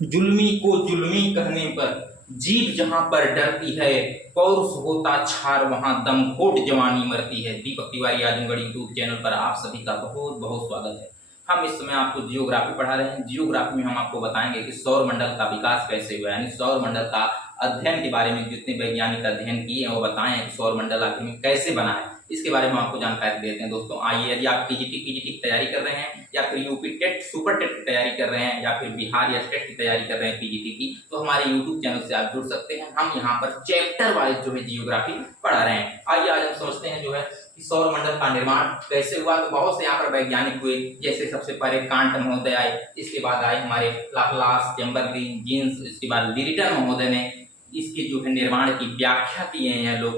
जुल्मी को जुल्मी कहने पर जीभ जहां पर डरती है, पौरुष होता छार वहां दम घोट जवानी मरती है। दीपक तिवारी आजमगढ़ यूट्यूब चैनल पर आप सभी का बहुत बहुत स्वागत है। हम इस समय आपको जियोग्राफी पढ़ा रहे हैं। जियोग्राफी में हम आपको बताएंगे कि सौर मंडल का विकास कैसे हुआ, यानी सौर मंडल का अध्ययन के बारे में जितने वैज्ञानिक अध्ययन किए हैं वो बताएं सौर मंडल आखिर में कैसे बना है, इसके बारे में आपको जानकारी देते हैं। दोस्तों आइए, यदि आप टीजीटी पीजीटी की तैयारी कर रहे हैं या फिर यूपी टेट सुपर टेट की तैयारी कर रहे हैं या फिर बिहार या स्टेट की तैयारी कर रहे हैं पीजीटी की, तो हमारे यूट्यूब चैनल से आप जुड़ सकते हैं। हम यहाँ पर चैप्टर वाइज जो है जियोग्राफी पढ़ा रहे हैं। आइए आज हम समझते हैं जो है कि सौर मंडल का निर्माण कैसे हुआ। तो बहुत से यहाँ पर वैज्ञानिक हुए, जैसे सबसे पहले कांट महोदय आए, इसके बाद आए हमारे लाप्लास, चैम्बरलिन, जीन्स, इसके बाद लिरिटन महोदय ने इसके जो है निर्माण की व्याख्या किए हैं लोग।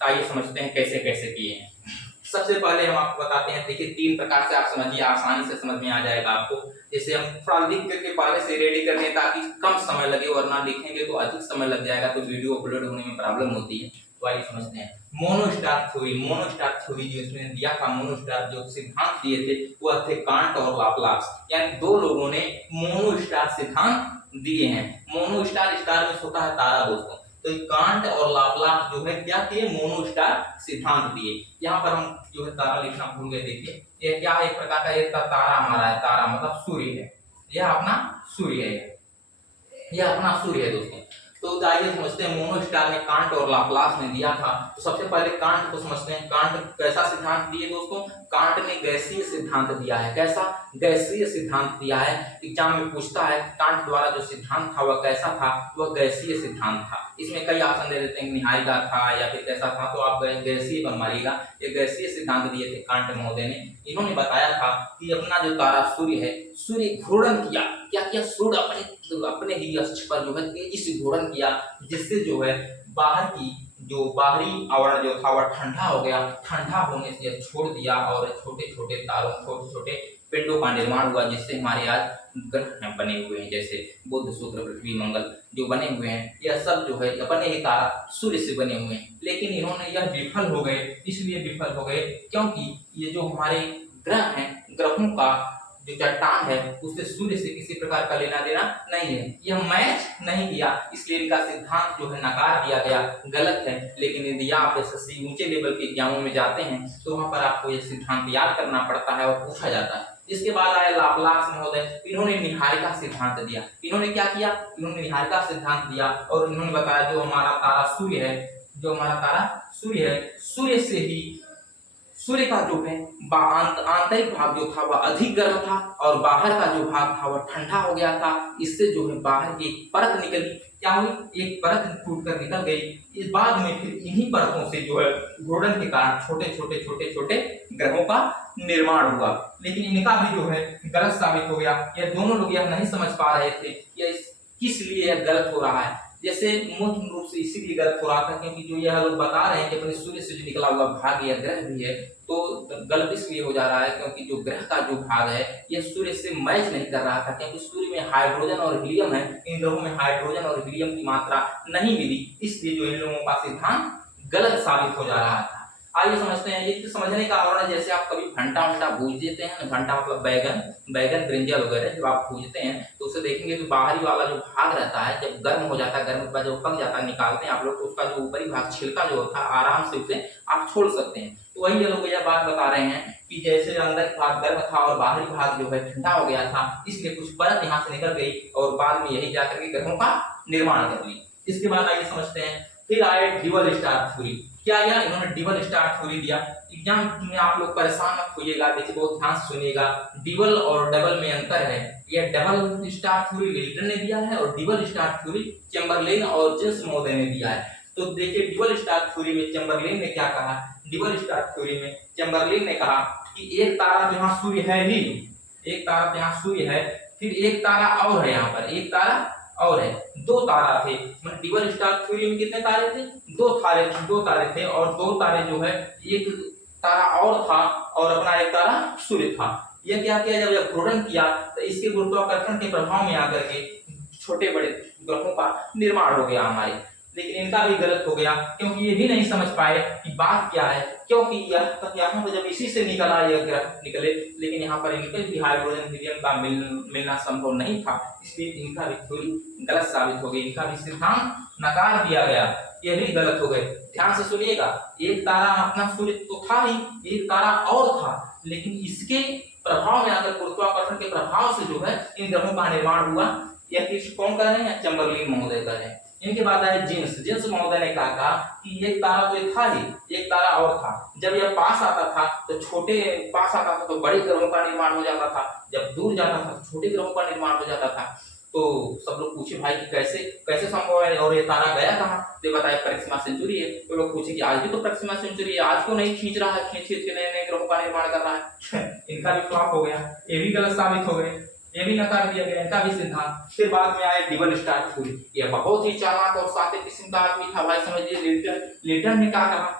तो आइए समझते हैं कैसे कैसे किए हैं। सबसे पहले हम आपको बताते हैं, देखिए 3 प्रकार से आप समझिए, आसानी से समझ में आ जाएगा आपको। जैसे हम थोड़ा लिख करके पहले से रेडी कर लें ताकि कम समय लगे, वरना लिखेंगे तो अधिक समय लग जाएगा तो वीडियो अपलोड होने में प्रॉब्लम होती है। तो आइए समझते हैं मोनोस्टार थ्योरी। मोनोस्टार थ्योरी जो इसने दिया था, मोनोस्टार जो सिद्धांत दिए थे वह थे कांट और लाप्लास, यानी 2 लोगों ने मोनोस्टार सिद्धांत दिए हैं। मोनोस्टार स्टार में होता है तारा दोस्तों, तो कांट और लाप्लास जो है क्या किए, मोनोस्टार सिद्धांत दिए। यहाँ पर हम जो है तारा लिखना भूल गए। देखिए ये क्या है, एक प्रकार का एक तारा हमारा है, तारा मतलब सूर्य है, यह अपना सूर्य है, यह अपना सूर्य है दोस्तों। तो आइए समझते हैं मोनोस्टार में कांट और लाप्लास ने दिया था। तो सबसे पहले कांट को समझते हैं। कांट कैसा सिद्धांत दिए दोस्तों, कांट ने गैसीय सिद्धांत दिया है। कैसा, गैसीय सिद्धांत दिया है। एग्जाम में पूछता है कांट द्वारा जो सिद्धांत था वह कैसा था, वह गैसीय सिद्धांत था। इसमें कई ऑप्शन दे देते हैं, निहारिका था या फिर कैसा था, तो आप गैसीय बन मारिएगा। ये गैसीय सिद्धांत दिए थे कांट महोदय ने। इन्होंने बताया था कि अपना जो तारा सूर्य है, सूर्य घूर्णन किया, क्या किया, सूर्य अपने ही अक्ष पर जो है तेजी से घूर्णन किया, जिससे जो है बाहर की जो बाहरी आवरण जो था वह ठंडा हो गया। ठंडा होने से छोड़ दिया और छोटे छोटे तारों, छोटे छोटे पिंडों का निर्माण हुआ, जिससे हमारे आज ग्रह बने हुए हैं, जैसे बुध, शुक्र, पृथ्वी, मंगल जो बने हुए हैं, यह सब जो है अपने ही तारा सूर्य से बने हुए हैं। लेकिन इन्होंने यह विफल हो गए, इसलिए विफल हो गए क्योंकि ये जो हमारे ग्रह हैं, ग्रहों का जो चट्टान है उससे सूर्य से किसी प्रकार का लेना देना नहीं है, यह मैच नहीं किया, इसलिए इनका सिद्धांत जो है नकार दिया गया, गलत है। लेकिन यदि आप एसएससी ऊंचे लेवल के एग्जामों में जाते हैं तो वहां पर आपको यह सिद्धांत याद करना पड़ता है और पूछा जाता है। इसके बाद आए लाप्लास महोदय, इन्होंने निहारिका सिद्धांत दिया। इन्होंने क्या किया, इन्होंने निहारिका सिद्धांत दिया और इन्होंने बताया जो हमारा तारा सूर्य है, जो हमारा तारा सूर्य है, सूर्य से ही सूर्य का जो है आंतरिक भाग जो था वह अधिक गर्म था और बाहर का जो भाग था वह ठंडा हो गया था। इससे जो है बाहर की एक परत निकली, क्या हुई, एक परत टूट कर निकल गई। इस बाद में फिर इन्हीं परतों से जो है घूर्णन के कारण छोटे छोटे छोटे छोटे ग्रहों का निर्माण हुआ। लेकिन इनका भी जो है गलत साबित हो गया। यह दोनों लोग यह नहीं समझ पा रहे थे यह किस लिए यह गलत हो रहा है। जैसे मुख्य रूप से इसीलिए गलत हो रहा था क्योंकि जो यह लोग बता रहे हैं कि अपने सूर्य से जो निकला हुआ भाग यह ग्रह भी है, तो गलत इसलिए हो जा रहा है क्योंकि जो ग्रह का जो भाग है यह सूर्य से मैच नहीं कर रहा था, क्योंकि सूर्य में हाइड्रोजन और हीलियम है, इन ग्रहों में हाइड्रोजन और हीलियम की मात्रा नहीं मिली, इसलिए जो इन लोगों का सिद्धांत गलत साबित हो जा रहा था। आइए समझते हैं, ये समझने का आवरण जैसे आप कभी भंटा वंटा भूज देते हैं, भंटा मतलब बैगन ब्रिंजल वगैरह जब आप भूजते हैं तो उसे देखेंगे तो बाहरी वाला जो भाग रहता है जब गर्म हो जाता है, गर्म के बाद जब पक जाता है निकालते हैं आप लोग, तो उसका जो ऊपरी भाग छिलका जो होता है आराम से उसे आप छोड़ सकते हैं। तो वही ये लोग यह बात बता रहे हैं कि जैसे अंदर भाग गर्म था और बाहरी भाग जो है ठंडा हो गया था, इसलिए कुछ परत यहाँ से निकल गई और बाद में यही जाकर के ग्रहों का निर्माण कर ली। इसके बाद आइए समझते हैं, फिर आए डबल स्टार थ्योरी। क्या यार, इन्होंने डबल स्टार थ्योरी दिया। एग्जाम में आप लोग परेशान मत होइएगा, देखिए बहुत ध्यान से सुनिएगा, डबल और डबल में अंतर है। यह डबल स्टार थ्योरी लिटन ने दिया है और डबल स्टार थ्योरी चैम्बरलिन और जीन्स महोदय ने दिया है। तो देखिए डबल स्टार थ्योरी में चैम्बरलिन ने क्या कहा, डबल स्टार थ्योरी में चैम्बरलिन ने कहा कि एक तारा तो यहाँ सूर्य है ही, एक तारा तो यहाँ सूर्य है, फिर एक तारा और है, यहाँ पर एक तारा और है, 2 तारा थे। डबल स्टार थ्योरी में कितने तारे थे, 2 तारे थे और 2 तारे जो है एक तारा और था और अपना एक तारा सूर्य था। यह क्या किया, जब यह घूर्णन किया तो इसके गुरुत्वाकर्षण के प्रभाव में आकर के छोटे बड़े ग्रहों का निर्माण हो गया हमारे। लेकिन इनका भी गलत हो गया, क्योंकि ये भी नहीं समझ पाए कि बात क्या है, क्योंकि यह तक यहाँ पर जब इसी से निकला यह ग्रह निकले, लेकिन यहाँ पर इनके भी हाइड्रोजन हीलियम का मिलना संभव नहीं था, इसलिए इनका भी थ्योरी गलत साबित हो गई, इनका भी सिद्धांत नकार दिया गया, ये भी गलत हो गए। ध्यान से सुनिएगा, एक तारा अपना सूर्य तो था ही, एक तारा और था, लेकिन इसके प्रभाव में आकर गुरुत्वाकर्षण के प्रभाव से जो है इन ग्रहों का निर्माण हुआ। यह कौन कर रहे हैं? चैंबरलिन महोदय कर रहे हैं। इनके बाद आए जीन्स महोदय ने कहा कि एक तारा तो एक था ही, एक तारा और था, जब यह पास आता था तो छोटे पास आता था तो बड़े ग्रहों का निर्माण हो जाता था, जब दूर जाता था तो छोटे ग्रहों का निर्माण हो जाता था। तो सब लोग पूछे भाई कि कैसे कैसे संभव है, और ये तारा गया कहाँ? तो बताए प्रॉक्सिमा सेंचुरी है। तो लोग पूछे कि आज भी तो प्रॉक्सिमा सेंचुरी है, आज क्यों नहीं खींच रहा है, खींच खींच के नए नए ग्रहों का निर्माण कर रहा है। इनका भी फ्लॉप हो गया, ये भी गलत साबित हो गए, ये भी नकार दिया गया, इनका भी सिद्धांत। फिर बाद में आए डबल स्टार थ्योरी, ये बहुत ही चालाक और सात्विक किस्म का आदमी था भाई, समझिए लेटन ने क्या कहा,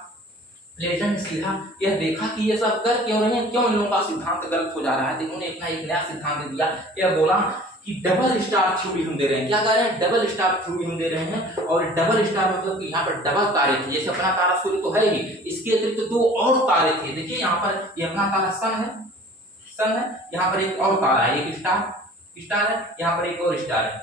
लेटन ने सीधा यह देखा कि ये सब कर क्यों रहे हैं, क्यों इन लोगों का सिद्धांत गलत हो जा रहा है, तो इन्होंने अपना एक नया सिद्धांत दिया। यह बोला कि डबल स्टार थ्योरी हम दे रहे हैं। क्या कह रहे हैं? डबल स्टार थ्योरी हम दे रहे हैं, और डबल स्टार मतलब कि यहाँ पर डबल तारे थे, जैसे अपना तारा सूर्य तो है ही, इसके अतिरिक्त तो दो और तारे थे। देखिए यहाँ पर ये अपना तारा सन है, सन है, यहाँ पर एक और तारा है, एक स्टार है, यहाँ पर एक और स्टार है,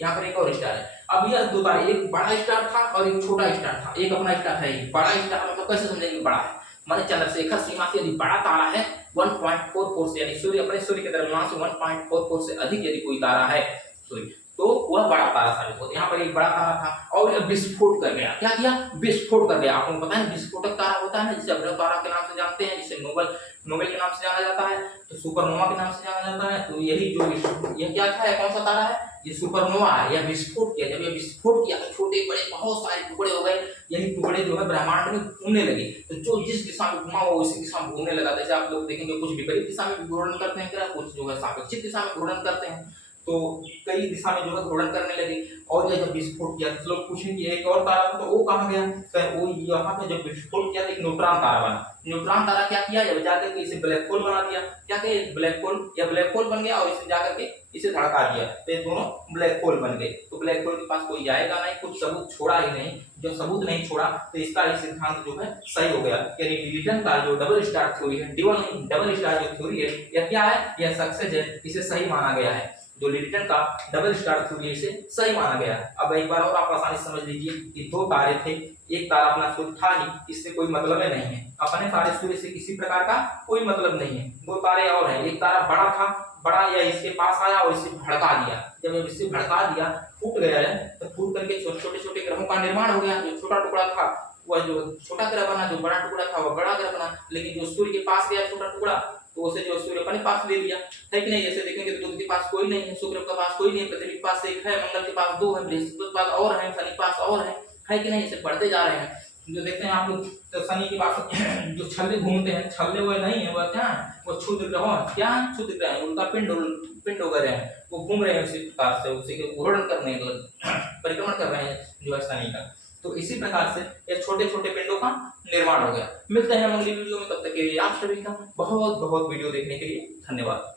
यहाँ पर एक और स्टार है। अब यह दो तारे, एक बड़ा स्टार था और एक छोटा स्टार था, एक अपना स्टार है। बड़ा स्टार मतलब कैसे समझेंगे? बड़ा है माने चंद्रशेखर सीमा से यदि बड़ा तारा है 1.44 से, यानी सूर्य अपने सूर्य के द्रव्यमान से 1.44 से अधिक यदि कोई तारा है सूर्य, तो वह बड़ा तारा साबित होता है। यहाँ पर एक बड़ा तारा था और यह विस्फोट कर गया। क्या किया? विस्फोट कर गया। आपको पता है विस्फोटक तारा होता है ना, जिसे अभिनव तारा के नाम से जानते हैं, जिसे नोबेल के नाम से जाना जाता है, तो सुपरनोवा के नाम से जाना जाता है। तो यही जो यह क्या था, कौन सा तारा है? ये सुपरनोवा है। यह विस्फोट किया, जब यह विस्फोट किया तो छोटे बड़े बहुत सारे टुकड़े हो गए, यही टुकड़े जो है ब्रह्मांड में घूमने लगे, तो जो जिस दिशा में घुमा वो उसी दिशा में घूमने लगा। जैसे आप लोग देखेंगे कुछ विपरीत दिशा में घूर्णन करते हैं, कुछ जो है सापेक्षिक दिशा में घूर्णन करते हैं, तो कई दिशा में जो है घूर्णन करने लगे। और यह जब विस्फोट किया तो लोग पूछेंगे एक और तारा था तो वो कहाँ गया? तो वो यहाँ पे जब विस्फोट किया तो एक न्यूट्रॉन तारा बना। न्यूट्रॉन तारा क्या किया? जब जाकर के इसे ब्लैक होल बना दिया। क्या कहे? ब्लैक होल, या ब्लैक होल बन गया और इसे जाकर के इसे धड़का दिया, तो ये दोनों ब्लैक होल बन गए। तो ब्लैक होल के पास कोई जाएगा नहीं, कुछ सबूत छोड़ा ही नहीं, जो सबूत नहीं छोड़ा तो इसका ये सिद्धांत जो है सही हो गया। यानी न्यूटन का जो डबल स्टार थ्योरी है, डबल स्टार जो थ्योरी है, यह क्या है? यह सक्सेस है, इसे सही माना गया है। जो न्यूटन का डबल स्टार थ्योरी इसे सही माना गया। अब एक बार और आप आसानी समझ लीजिए कि दो तारे थे, एक तारा अपना सूर्य था ही, इससे कोई मतलब नहीं है, अपने तारे सूर्य से किसी प्रकार का कोई मतलब नहीं है। दो तारे और हैं, एक तारा बड़ा था, बड़ा या इसके पास आया और इसे भड़का दिया। जब इसे भड़का दिया, फूट गया है, तो फूट करके छोटे छोटे ग्रहों का निर्माण हो गया। जो छोटा टुकड़ा था वह जो छोटा ग्रह बना, जो बड़ा टुकड़ा था वह बड़ा ग्रह बना। लेकिन जो सूर्य के पास गया छोटा टुकड़ा, तो उसे जो सूर्य अपने पास ले लिया, है कि नहीं? जैसे देखेंगे तो बुध के पास कोई नहीं है, शुक्र के पास कोई नहीं है, पृथ्वी के पास एक है, मंगल के पास दो है, बृहस्पति के पास और है, शनि के पास और है कि नहीं? ऐसे बढ़ते जा रहे हैं। जो देखते हैं आप लोग, तो शनि के पास जो छल्ले घूमते हैं, छल्ले वो नहीं है, वह क्या है? वो क्षुद्र ग्रह है। क्या है? क्षुद्र ग्रह है, उनका पिंड वगैरह है, वो घूम रहे हैं उसी प्रकार से, उसी के घूर्णन कर रहे हैं, परिक्रमण कर रहे हैं जो है शनि का। तो इसी प्रकार से ये छोटे छोटे पिंडों का निर्माण हो गया। मिलते हैं अगली वीडियो में, तब तक के लिए आप सभी का बहुत बहुत वीडियो देखने के लिए धन्यवाद।